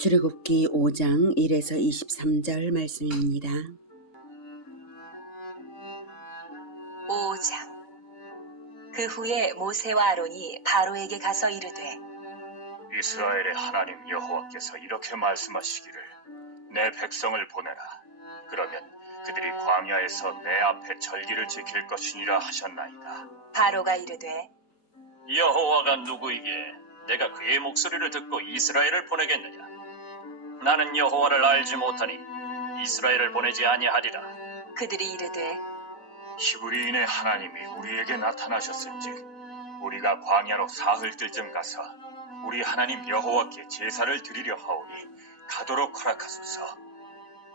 출애굽기 5장 1에서 23절 말씀입니다. 5장. 그 후에 모세와 아론이 바로에게 가서 이르되, 이스라엘의 하나님 여호와께서 이렇게 말씀하시기를 내 백성을 보내라. 그러면 그들이 광야에서 내 앞에 절기를 지킬 것이니라 하셨나이다. 바로가 이르되, 여호와가 누구이기에 내가 그의 목소리를 듣고 이스라엘을 보내겠느냐? 나는 여호와를 알지 못하니 이스라엘을 보내지 아니하리라. 그들이 이르되, 히브리인의 하나님이 우리에게 나타나셨은즉 우리가 광야로 사흘 뜰쯤 가서 우리 하나님 여호와께 제사를 드리려 하오니 가도록 허락하소서.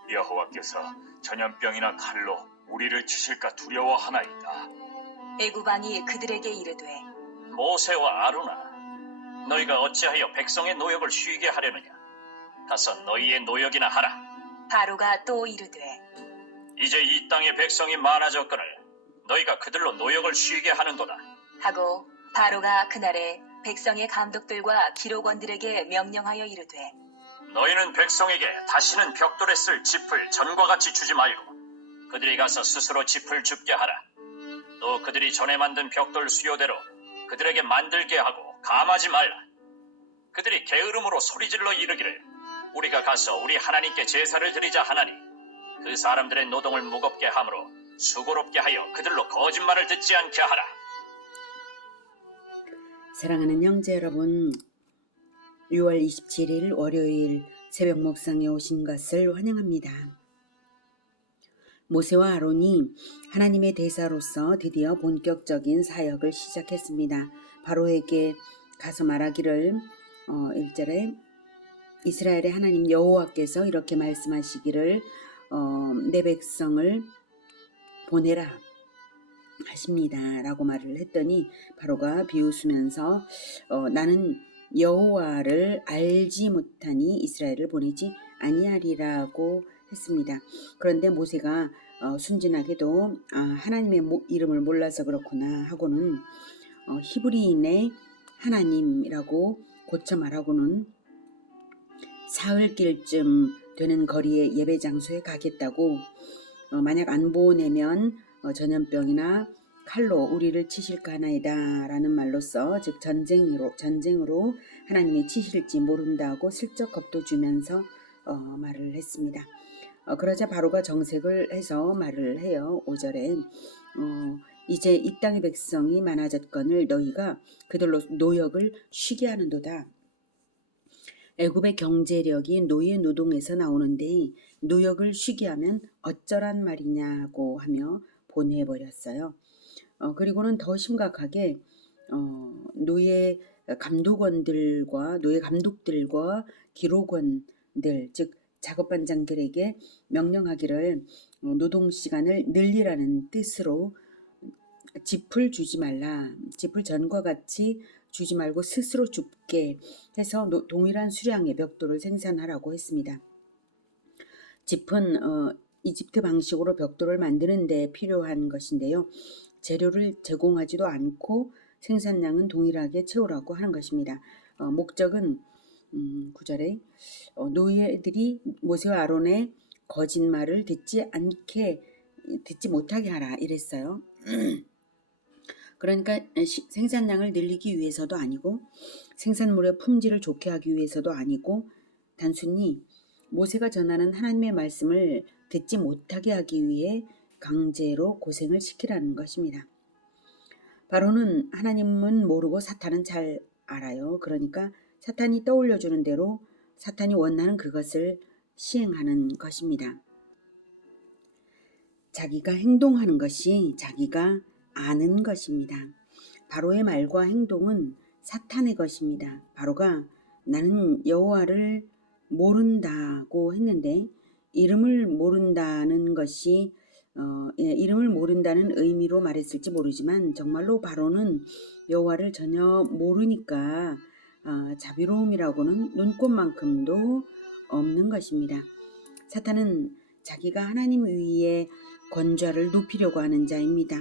여호와께서 전염병이나 칼로 우리를 치실까 두려워하나이다. 애굽 왕이 그들에게 이르되, 모세와 아론아, 너희가 어찌하여 백성의 노역을 쉬게 하려느냐? 가서 너희의 노역이나 하라. 바로가 또 이르되, 이제 이 땅의 백성이 많아졌거늘 너희가 그들로 노역을 쉬게 하는도다. 하고 바로가 그날에 백성의 감독들과 기록원들에게 명령하여 이르되, 너희는 백성에게 다시는 벽돌에 쓸 짚을 전과 같이 주지 말고 그들이 가서 스스로 짚을 줍게 하라. 또 그들이 전에 만든 벽돌 수요대로 그들에게 만들게 하고 감하지 말라. 그들이 게으름으로 소리질러 이르기를 우리가 가서 우리 하나님께 제사를 드리자 하나니 그 사람들의 노동을 무겁게 함으로 수고롭게 하여 그들로 거짓말을 듣지 않게 하라. 사랑하는 형제 여러분, 6월 27일 월요일 새벽 목상에 오신 것을 환영합니다. 모세와 아론이 하나님의 대사로서 드디어 본격적인 사역을 시작했습니다. 바로에게 가서 말하기를 1절에 이스라엘의 하나님 여호와께서 이렇게 말씀하시기를 내 백성을 보내라 하십니다 라고 말을 했더니 바로가 비웃으면서 나는 여호와를 알지 못하니 이스라엘을 보내지 아니하리라고 했습니다. 그런데 모세가 순진하게도 하나님의 이름을 몰라서 그렇구나 하고는 히브리인의 하나님이라고 고쳐 말하고는 사흘길쯤 되는 거리의 예배 장소에 가겠다고 만약 안 보내면 전염병이나 칼로 우리를 치실까 하나이다 라는 말로써 즉 전쟁으로 하나님이 치실지 모른다고 슬쩍 겁도 주면서 말을 했습니다. 그러자 바로가 정색을 해서 말을 해요. 5절에 이제 이 땅의 백성이 많아졌거늘 너희가 그들로 노역을 쉬게 하는도다. 애굽의 경제력이 노예 노동에서 나오는데 노역을 쉬게 하면 어쩌란 말이냐고 하며 보내버렸어요. 그리고는 더 심각하게 노예 감독원들과 노예 감독들과 기록원들 즉 작업반장들에게 명령하기를 노동시간을 늘리라는 뜻으로 짚을 주지 말라. 짚을 전과 같이 주지 말고 스스로 줍게 해서 동일한 수량의 벽돌을 생산하라고 했습니다. 짚은 이집트 방식으로 벽돌을 만드는 데 필요한 것인데요. 재료를 제공하지도 않고 생산량은 동일하게 채우라고 하는 것입니다. 목적은 9절에 노예들이 모세와 아론의 거짓말을 듣지 못하게 하라 이랬어요. 그러니까 생산량을 늘리기 위해서도 아니고 생산물의 품질을 좋게 하기 위해서도 아니고 단순히 모세가 전하는 하나님의 말씀을 듣지 못하게 하기 위해 강제로 고생을 시키라는 것입니다. 바로는 하나님은 모르고 사탄은 잘 알아요. 그러니까 사탄이 떠올려주는 대로 사탄이 원하는 그것을 시행하는 것입니다. 자기가 행동하는 것이 자기가 아는 것입니다. 바로의 말과 행동은 사탄의 것입니다. 바로가 나는 여호와를 모른다고 했는데 이름을 모른다는 것이 이름을 모른다는 의미로 말했을지 모르지만 정말로 바로는 여호와를 전혀 모르니까 자비로움이라고는 눈꼽만큼도 없는 것입니다. 사탄은 자기가 하나님 위에 권좌를 높이려고 하는 자입니다.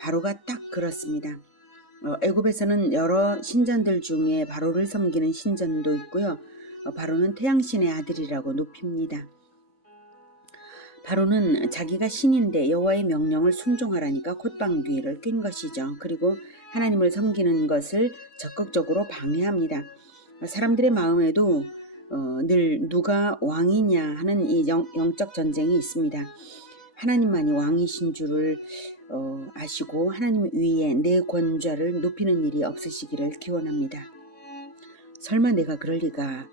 바로가 딱 그렇습니다. 애굽에서는 여러 신전들 중에 바로를 섬기는 신전도 있고요. 바로는 태양신의 아들이라고 높입니다. 바로는 자기가 신인데 여호와의 명령을 순종하라니까 콧방귀를 뀐 것이죠. 그리고 하나님을 섬기는 것을 적극적으로 방해합니다. 사람들의 마음에도 늘 누가 왕이냐 하는 이 영적 전쟁이 있습니다. 하나님만이 왕이신 줄을 아시고 하나님 위에 내 권좌를 높이는 일이 없으시기를 기원합니다. 설마 내가 그럴 리가,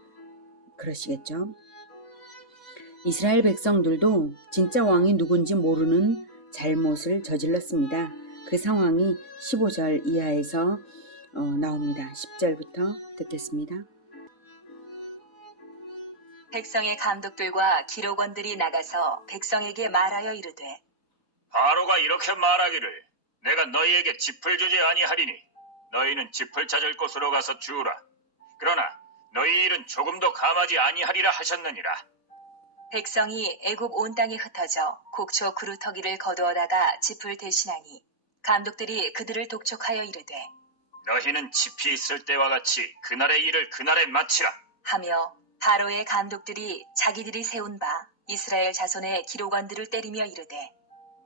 그러시겠죠? 이스라엘 백성들도 진짜 왕이 누군지 모르는 잘못을 저질렀습니다. 그 상황이 15절 이하에서 나옵니다. 10절부터 듣겠습니다. 백성의 감독들과 기록원들이 나가서 백성에게 말하여 이르되 바로가 이렇게 말하기를 내가 너희에게 짚을 주지 아니하리니 너희는 짚을 찾을 곳으로 가서 주우라. 그러나 너희 일은 조금도 감하지 아니하리라 하셨느니라. 백성이 애굽 온 땅에 흩어져 곡초 그루터기를 거두어다가 짚을 대신하니 감독들이 그들을 독촉하여 이르되 너희는 짚이 있을 때와 같이 그날의 일을 그날에 마치라. 하며 바로의 감독들이 자기들이 세운 바 이스라엘 자손의 기록원들을 때리며 이르되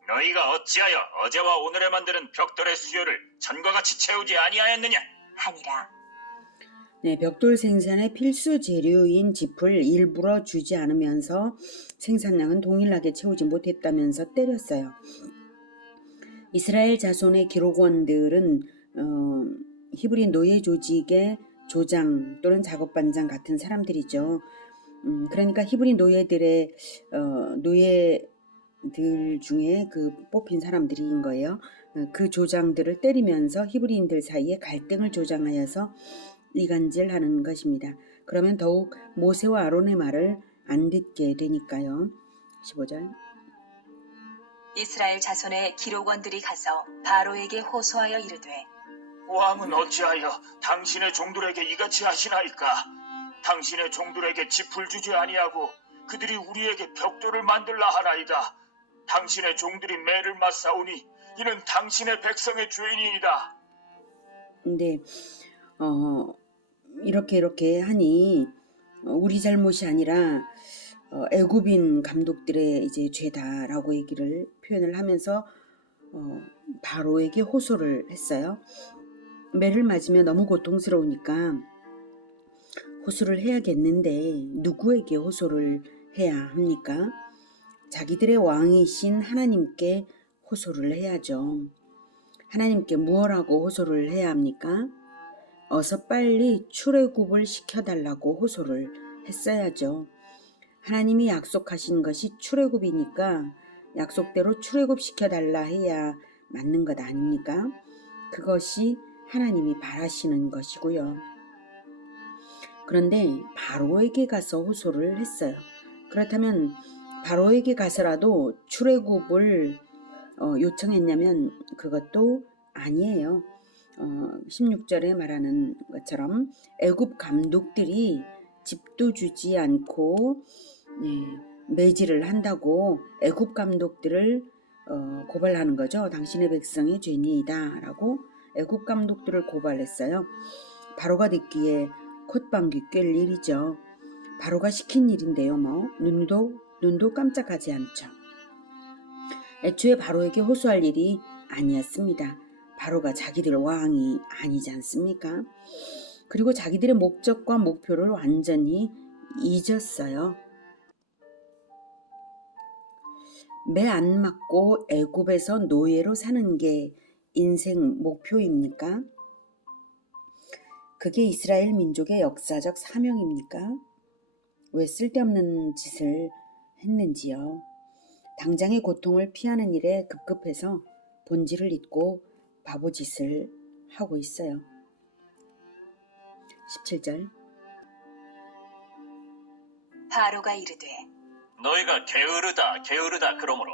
너희가 어찌하여 어제와 오늘에 만드는 벽돌의 수요를 전과 같이 채우지 아니하였느냐 하니라. 네, 벽돌 생산의 필수 재료인 짚을 일부러 주지 않으면서 생산량은 동일하게 채우지 못했다면서 때렸어요. 이스라엘 자손의 기록원들은 히브리 노예 조직의 조장 또는 작업반장 같은 사람들이죠. 그러니까 히브리 노예들의 노예들 중에 그 뽑힌 사람들인 거예요. 그 조장들을 때리면서 히브리인들 사이에 갈등을 조장하여서 이간질하는 것입니다. 그러면 더욱 모세와 아론의 말을 안 듣게 되니까요. 15절. 이스라엘 자손의 기록원들이 가서 바로에게 호소하여 이르되 왕은 어찌하여 당신의 종들에게 이같이 하시나이까? 당신의 종들에게 짚을 주지 아니하고 그들이 우리에게 벽돌을 만들라 하나이다. 당신의 종들이 매를 맞사오니 이는 당신의 백성의 죄인이이다. 근데 이렇게 하니 우리 잘못이 아니라 애굽인 감독들의 이제 죄다라고 얘기를 표현을 하면서 바로에게 호소를 했어요. 매를 맞으면 너무 고통스러우니까 호소를 해야겠는데 누구에게 호소를 해야 합니까? 자기들의 왕이신 하나님께 호소를 해야죠. 하나님께 무엇라고 호소를 해야 합니까? 어서 빨리 출애굽을 시켜달라고 호소를 했어야죠. 하나님이 약속하신 것이 출애굽이니까 약속대로 출애굽 시켜달라 해야 맞는 것 아닙니까? 그것이 하나님이 바라시는 것이고요. 그런데 바로에게 가서 호소를 했어요. 그렇다면 바로에게 가서라도 출애굽을 요청했냐면 그것도 아니에요. 16절에 말하는 것처럼 애굽 감독들이 집도 주지 않고 매질을 한다고 애굽 감독들을 고발하는 거죠. 당신의 백성의 죄니이다 라고 애굽 감독들을 고발했어요. 바로가 듣기에 콧방귀 낄 일이죠. 바로가 시킨 일인데요. 눈도 깜짝하지 않죠. 애초에 바로에게 호소할 일이 아니었습니다. 바로가 자기들 왕이 아니지 않습니까? 그리고 자기들의 목적과 목표를 완전히 잊었어요. 매 안 맞고 애굽에서 노예로 사는 게 인생 목표입니까? 그게 이스라엘 민족의 역사적 사명입니까? 왜 쓸데없는 짓을 했는지요. 당장의 고통을 피하는 일에 급급해서 본질을 잊고 바보짓을 하고 있어요. 17절. 바로가 이르되 너희가 게으르다 그러므로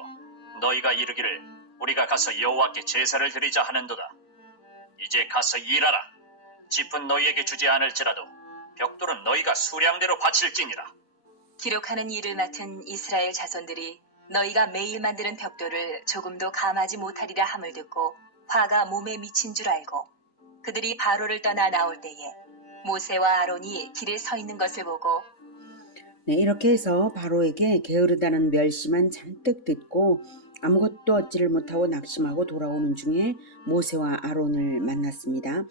너희가 이르기를 우리가 가서 여호와께 제사를 드리자 하는도다. 이제 가서 일하라. 짚은 너희에게 주지 않을지라도 벽돌은 너희가 수량대로 바칠지니라. 기록하는 일을 맡은 이스라엘 자손들이 너희가 매일 만드는 벽돌을 조금도 감하지 못하리라 함을 듣고 화가 몸에 미친 줄 알고 그들이 바로를 떠나 나올 때에 모세와 아론이 길에 서 있는 것을 보고 네, 이렇게 해서 바로에게 게으르다는 멸시만 잔뜩 듣고 아무것도 얻지를 못하고 낙심하고 돌아오는 중에 모세와 아론을 만났습니다.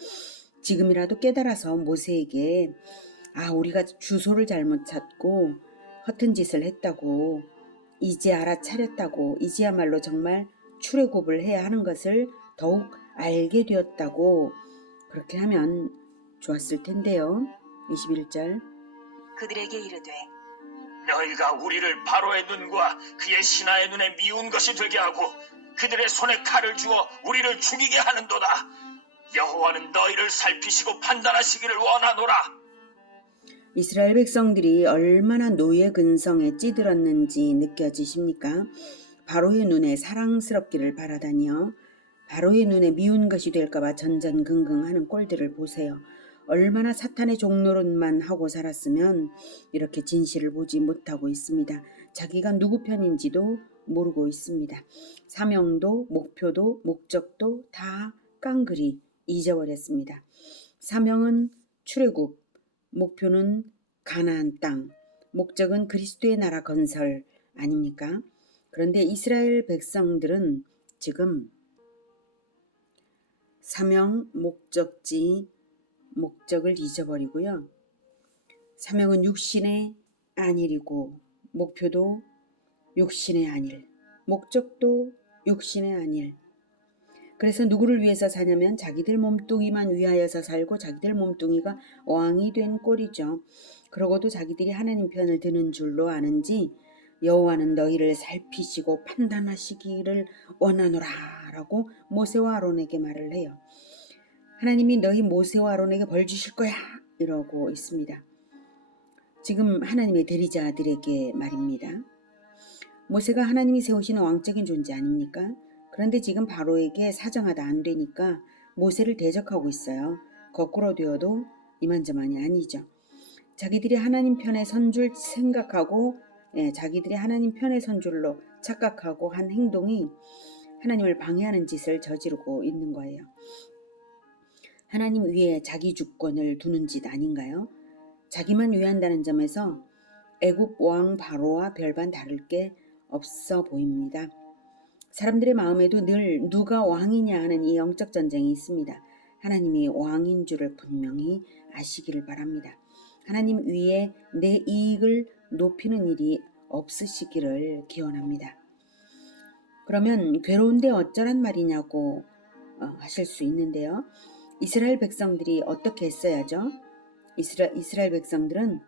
지금이라도 깨달아서 모세에게 우리가 주소를 잘못 찾고 허튼 짓을 했다고, 이제 알아차렸다고, 이제야말로 정말 출애굽을 해야 하는 것을 더욱 알게 되었다고 그렇게 하면 좋았을 텐데요. 21절. 그들에게 이르되 너희가 우리를 바로의 눈과 그의 신하의 눈에 미운 것이 되게 하고 그들의 손에 칼을 주어 우리를 죽이게 하는도다. 여호와는 너희를 살피시고 판단하시기를 원하노라. 이스라엘 백성들이 얼마나 노예 근성에 찌들었는지 느껴지십니까? 바로의 눈에 사랑스럽기를 바라다니요. 바로의 눈에 미운 것이 될까봐 전전긍긍하는 꼴들을 보세요. 얼마나 사탄의 종노릇만 하고 살았으면 이렇게 진실을 보지 못하고 있습니다. 자기가 누구 편인지도 모르고 있습니다. 사명도 목표도 목적도 다 깡그리 잊어버렸습니다. 사명은 출애굽, 목표는 가나안 땅, 목적은 그리스도의 나라 건설 아닙니까? 그런데 이스라엘 백성들은 지금 사명, 목적지, 목적을 잊어버리고요. 사명은 육신의 안일이고 목표도 육신의 안일, 목적도 육신의 안일. 그래서 누구를 위해서 사냐면 자기들 몸뚱이만 위하여서 살고 자기들 몸뚱이가 왕이 된 꼴이죠. 그러고도 자기들이 하나님 편을 드는 줄로 아는지 여호와는 너희를 살피시고 판단하시기를 원하노라 라고 모세와 아론에게 말을 해요. 하나님이 너희 모세와 아론에게 벌 주실 거야 이러고 있습니다. 지금 하나님의 대리자들에게 말입니다. 모세가 하나님이 세우시는 왕적인 존재 아닙니까? 그런데 지금 바로에게 사정하다 안 되니까 모세를 대적하고 있어요. 거꾸로 되어도 이만저만이 아니죠. 자기들이 하나님 편에 선 줄 생각하고 자기들이 하나님 편에 선 줄로 착각하고 한 행동이 하나님을 방해하는 짓을 저지르고 있는 거예요. 하나님 위에 자기 주권을 두는 짓 아닌가요? 자기만 위한다는 점에서 애굽 왕 바로와 별반 다를 게 없어 보입니다. 사람들의 마음에도 늘 누가 왕이냐 하는 이 영적 전쟁이 있습니다. 하나님이 왕인 줄을 분명히 아시기를 바랍니다. 하나님 위에 내 이익을 높이는 일이 없으시기를 기원합니다. 그러면 괴로운데 어쩌란 말이냐고 하실 수 있는데요. 이스라엘 백성들이 어떻게 했어야죠? 이스라엘 백성들은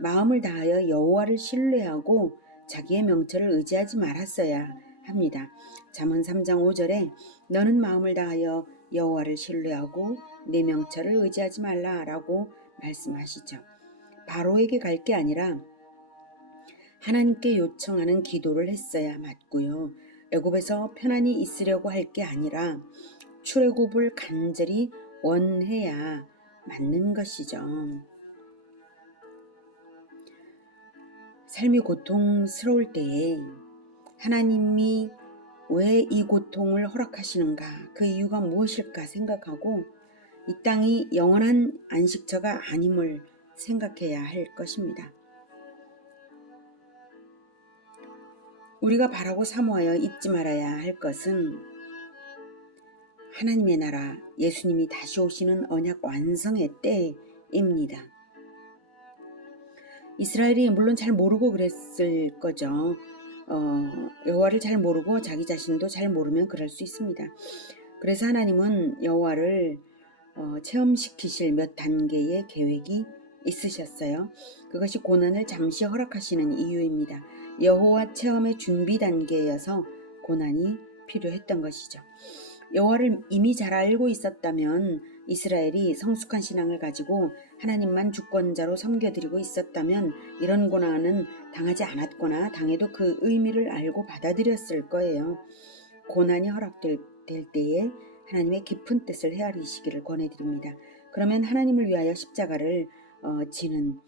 마음을 다하여 여호와를 신뢰하고 자기의 명철을 의지하지 말았어야 합니다. 잠언 3장 5절에 너는 마음을 다하여 여호와를 신뢰하고 내 명철을 의지하지 말라라고 말씀하시죠. 바로에게 갈 게 아니라 하나님께 요청하는 기도를 했어야 맞고요. 애굽에서 편안히 있으려고 할 게 아니라 출애굽을 간절히 원해야 맞는 것이죠. 삶이 고통스러울 때에 하나님이 왜 이 고통을 허락하시는가, 그 이유가 무엇일까 생각하고 이 땅이 영원한 안식처가 아님을 생각해야 할 것입니다. 우리가 바라고 사모하여 잊지 말아야 할 것은 하나님의 나라, 예수님이 다시 오시는 언약 완성의 때입니다. 이스라엘이 물론 잘 모르고 그랬을 거죠. 여호와를 잘 모르고 자기 자신도 잘 모르면 그럴 수 있습니다. 그래서 하나님은 여호와를 체험시키실 몇 단계의 계획이 있으셨어요. 그것이 고난을 잠시 허락하시는 이유입니다. 여호와 체험의 준비 단계여서 고난이 필요했던 것이죠. 여호와를 이미 잘 알고 있었다면, 이스라엘이 성숙한 신앙을 가지고 하나님만 주권자로 섬겨드리고 있었다면 이런 고난은 당하지 않았거나 당해도 그 의미를 알고 받아들였을 거예요. 고난이 허락될 때에 하나님의 깊은 뜻을 헤아리시기를 권해드립니다. 그러면 하나님을 위하여 십자가를 지는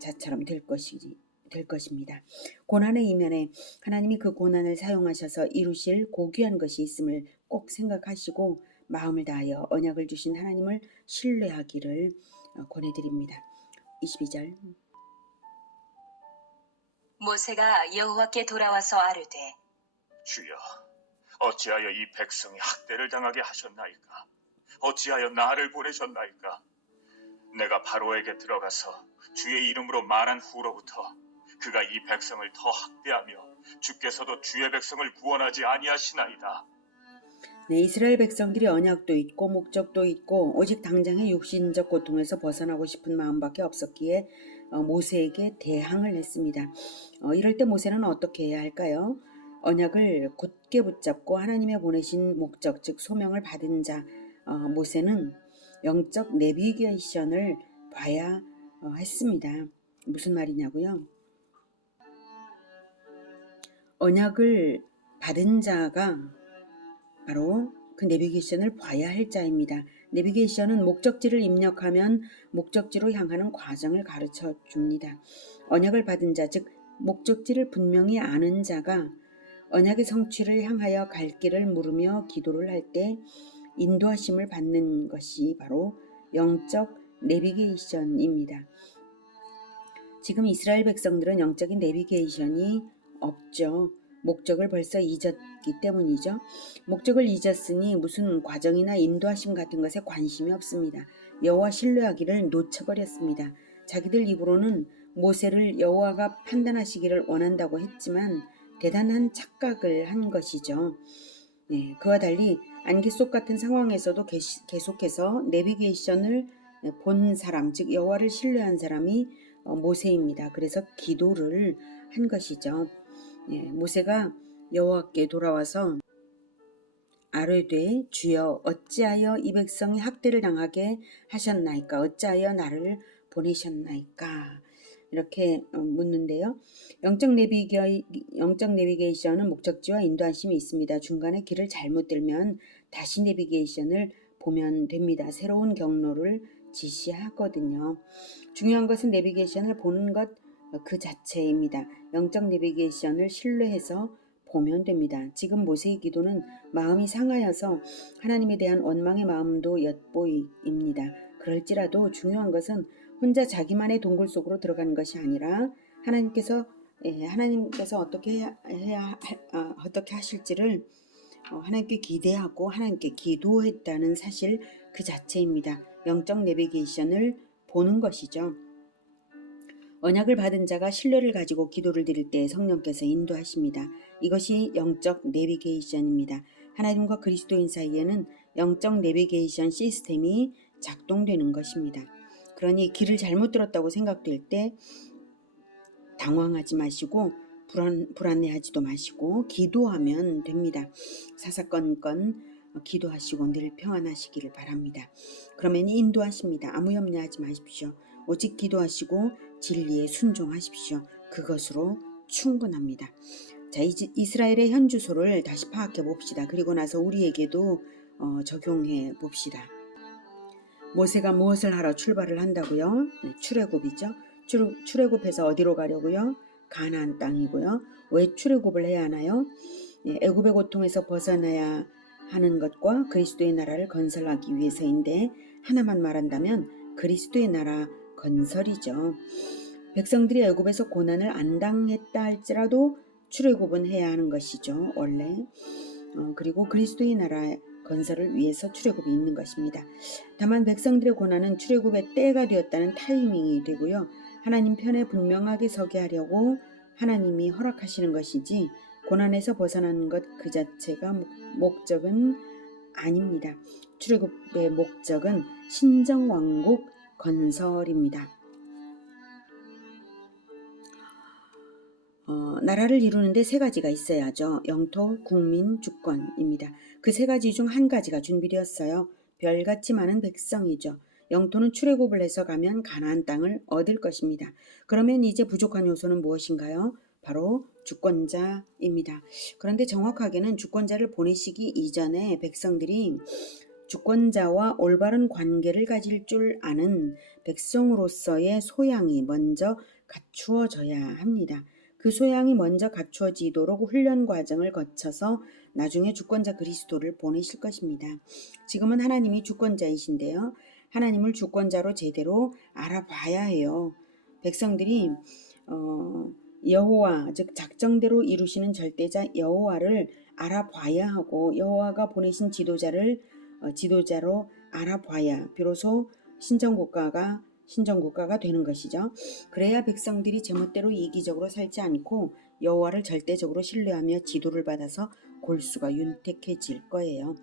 자처럼 될 것입니다. 고난의 이면에 하나님이 그 고난을 사용하셔서 이루실 고귀한 것이 있음을 꼭 생각하시고 마음을 다하여 언약을 주신 하나님을 신뢰하기를 권해드립니다. 22절. 모세가 여호와께 돌아와서 아뢰되 주여, 어찌하여 이 백성이 학대를 당하게 하셨나이까? 어찌하여 나를 보내셨나이까? 내가 바로에게 들어가서 주의 이름으로 말한 후로부터 그가 이 백성을 더 학대하며 주께서도 주의 백성을 구원하지 아니하시나이다. 네, 이스라엘 백성들이 언약도 있고 목적도 있고 오직 당장의 육신적 고통에서 벗어나고 싶은 마음밖에 없었기에 모세에게 대항을 했습니다. 이럴 때 모세는 어떻게 해야 할까요? 언약을 굳게 붙잡고 하나님의 보내신 목적, 즉 소명을 받은 자 모세는 영적 내비게이션을 봐야 했습니다. 무슨 말이냐고요? 언약을 받은 자가 바로 그 내비게이션을 봐야 할 자입니다. 내비게이션은 목적지를 입력하면 목적지로 향하는 과정을 가르쳐 줍니다. 언약을 받은 자, 즉 목적지를 분명히 아는 자가 언약의 성취를 향하여 갈 길을 물으며 기도를 할 때 인도하심을 받는 것이 바로 영적 내비게이션입니다. 지금 이스라엘 백성들은 영적인 내비게이션이 없죠. 목적을 벌써 잊었기 때문이죠. 목적을 잊었으니 무슨 과정이나 인도하심 같은 것에 관심이 없습니다. 여호와 신뢰하기를 놓쳐버렸습니다. 자기들 입으로는 모세를 여호와가 판단하시기를 원한다고 했지만 대단한 착각을 한 것이죠. 네, 그와 달리 안개 속 같은 상황에서도 계속해서 내비게이션을 본 사람, 즉 여호와를 신뢰한 사람이 모세입니다. 그래서 기도를 한 것이죠. 모세가 여호와께 돌아와서 아뢰되 주여 어찌하여 이 백성이 학대를 당하게 하셨나이까? 어찌하여 나를 보내셨나이까? 이렇게 묻는데요. 영적 내비게이션은 목적지와 인도하심이 있습니다. 중간에 길을 잘못 들면 다시 내비게이션을 보면 됩니다. 새로운 경로를 지시하거든요. 중요한 것은 내비게이션을 보는 것 그 자체입니다. 영적 내비게이션을 신뢰해서 보면 됩니다. 지금 모세의 기도는 마음이 상하여서 하나님에 대한 원망의 마음도 엿보입니다. 그럴지라도 중요한 것은 혼자 자기만의 동굴 속으로 들어가는 것이 아니라 하나님께서 어떻게 하실지를 하나님께 기대하고 하나님께 기도했다는 사실 그 자체입니다. 영적 내비게이션을 보는 것이죠. 언약을 받은 자가 신뢰를 가지고 기도를 드릴 때 성령께서 인도하십니다. 이것이 영적 내비게이션입니다. 하나님과 그리스도인 사이에는 영적 내비게이션 시스템이 작동되는 것입니다. 그러니 길을 잘못 들었다고 생각될 때 당황하지 마시고 불안해하지도 마시고 기도하면 됩니다. 사사건건 기도하시고 늘 평안하시기를 바랍니다. 그러면 인도하십니다. 아무 염려하지 마십시오. 오직 기도하시고 진리에 순종하십시오. 그것으로 충분합니다. 자, 이스라엘의 현 주소를 다시 파악해 봅시다. 그리고 나서 우리에게도 적용해 봅시다. 모세가 무엇을 하러 출발을 한다고요? 네, 출애굽이죠. 출애굽해서 어디로 가려고요? 가나안 땅이고요. 왜 출애굽을 해야 하나요? 애굽의 고통에서 벗어나야 하는 것과 그리스도의 나라를 건설하기 위해서인데 하나만 말한다면 그리스도의 나라 건설이죠. 백성들이 애굽에서 고난을 안 당했다 할지라도 출애굽은 해야 하는 것이죠. 원래. 그리고 그리스도의 나라 건설을 위해서 출애굽이 있는 것입니다. 다만 백성들의 고난은 출애굽의 때가 되었다는 타이밍이 되고요. 하나님 편에 분명하게 서게 하려고 하나님이 허락하시는 것이지 고난에서 벗어나는 것 그 자체가 목적은 아닙니다. 출애굽의 목적은 신정왕국 건설입니다. 나라를 이루는데 세 가지가 있어야죠. 영토, 국민, 주권입니다. 그 세 가지 중 한 가지가 준비되었어요. 별같이 많은 백성이죠. 영토는 출애굽을 해서 가면 가나안 땅을 얻을 것입니다. 그러면 이제 부족한 요소는 무엇인가요? 바로 주권자입니다. 그런데 정확하게는 주권자를 보내시기 이전에 백성들이 주권자와 올바른 관계를 가질 줄 아는 백성으로서의 소양이 먼저 갖추어져야 합니다. 그 소양이 먼저 갖추어지도록 훈련 과정을 거쳐서 나중에 주권자 그리스도를 보내실 것입니다. 지금은 하나님이 주권자이신데요. 하나님을 주권자로 제대로 알아봐야 해요. 백성들이 여호와 즉 작정대로 이루시는 절대자 여호와를 알아봐야 하고 여호와가 보내신 지도자로 알아봐야 비로소 신정국가가 되는 것이죠. 그래야 백성들이 제멋대로 이기적으로 살지 않고 여호와를 절대적으로 신뢰하며 지도를 받아서 골수가 윤택해질 거예요.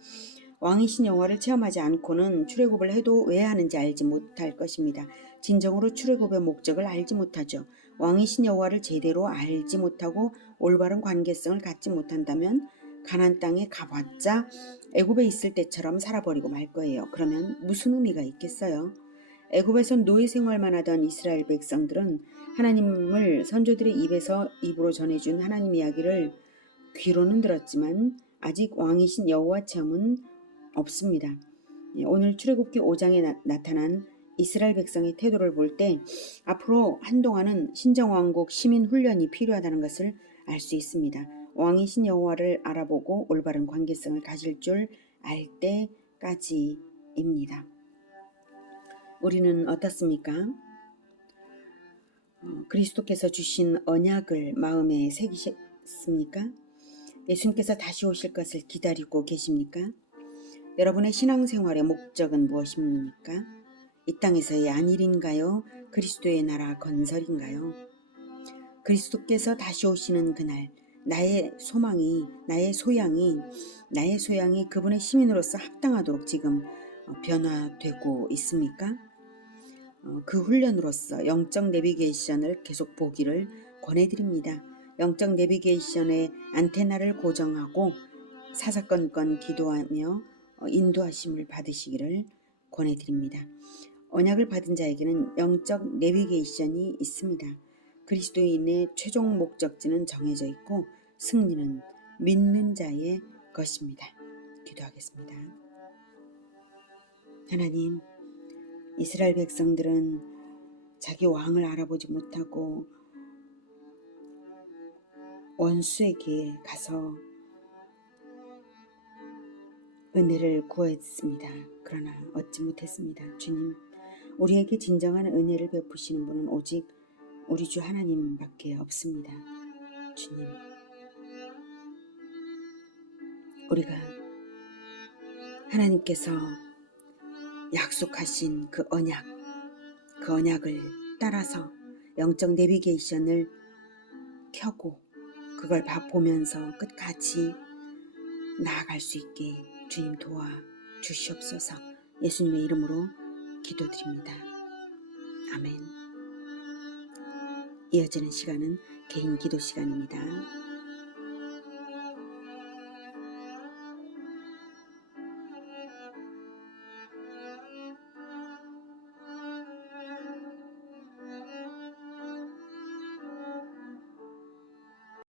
왕이신 여호와를 체험하지 않고는 출애굽을 해도 왜 하는지 알지 못할 것입니다. 진정으로 출애굽의 목적을 알지 못하죠. 왕이신 여호와를 제대로 알지 못하고 올바른 관계성을 갖지 못한다면 가나안 땅에 가봤자 애굽에 있을 때처럼 살아버리고 말 거예요. 그러면 무슨 의미가 있겠어요? 애굽에서 노예 생활만 하던 이스라엘 백성들은 하나님을 선조들의 입으로 전해준 하나님 이야기를 귀로는 들었지만 아직 왕이신 여호와 체험은 없습니다. 오늘 출애굽기 5장에 나타난 이스라엘 백성의 태도를 볼 때 앞으로 한동안은 신정왕국 시민 훈련이 필요하다는 것을 알 수 있습니다. 왕이신 여호와를 알아보고 올바른 관계성을 가질 줄 알 때까지입니다. 우리는 어떻습니까? 그리스도께서 주신 언약을 마음에 새기셨습니까? 예수님께서 다시 오실 것을 기다리고 계십니까? 여러분의 신앙생활의 목적은 무엇입니까? 이 땅에서의 안일인가요? 그리스도의 나라 건설인가요? 그리스도께서 다시 오시는 그날 나의 소망이, 나의 소양이 그분의 시민으로서 합당하도록 지금 변화되고 있습니까? 그 훈련으로서 영적 내비게이션을 계속 보기를 권해드립니다. 영적 내비게이션의 안테나를 고정하고 사사건건 기도하며 인도하심을 받으시기를 권해드립니다. 언약을 받은 자에게는 영적 내비게이션이 있습니다. 그리스도인의 최종 목적지는 정해져 있고 승리는 믿는 자의 것입니다. 기도하겠습니다. 하나님, 이스라엘 백성들은 자기 왕을 알아보지 못하고 원수에게 가서 은혜를 구했습니다. 그러나 얻지 못했습니다. 주님, 우리에게 진정한 은혜를 베푸시는 분은 오직 우리 주 하나님밖에 없습니다. 주님, 우리가 하나님께서 약속하신 그 언약을 따라서 영적 내비게이션을 켜고 그걸 보면서 끝까지 나아갈 수 있게 주님 도와 주시옵소서. 예수님의 이름으로 기도드립니다. 아멘. 이어지는 시간은 개인 기도 시간입니다.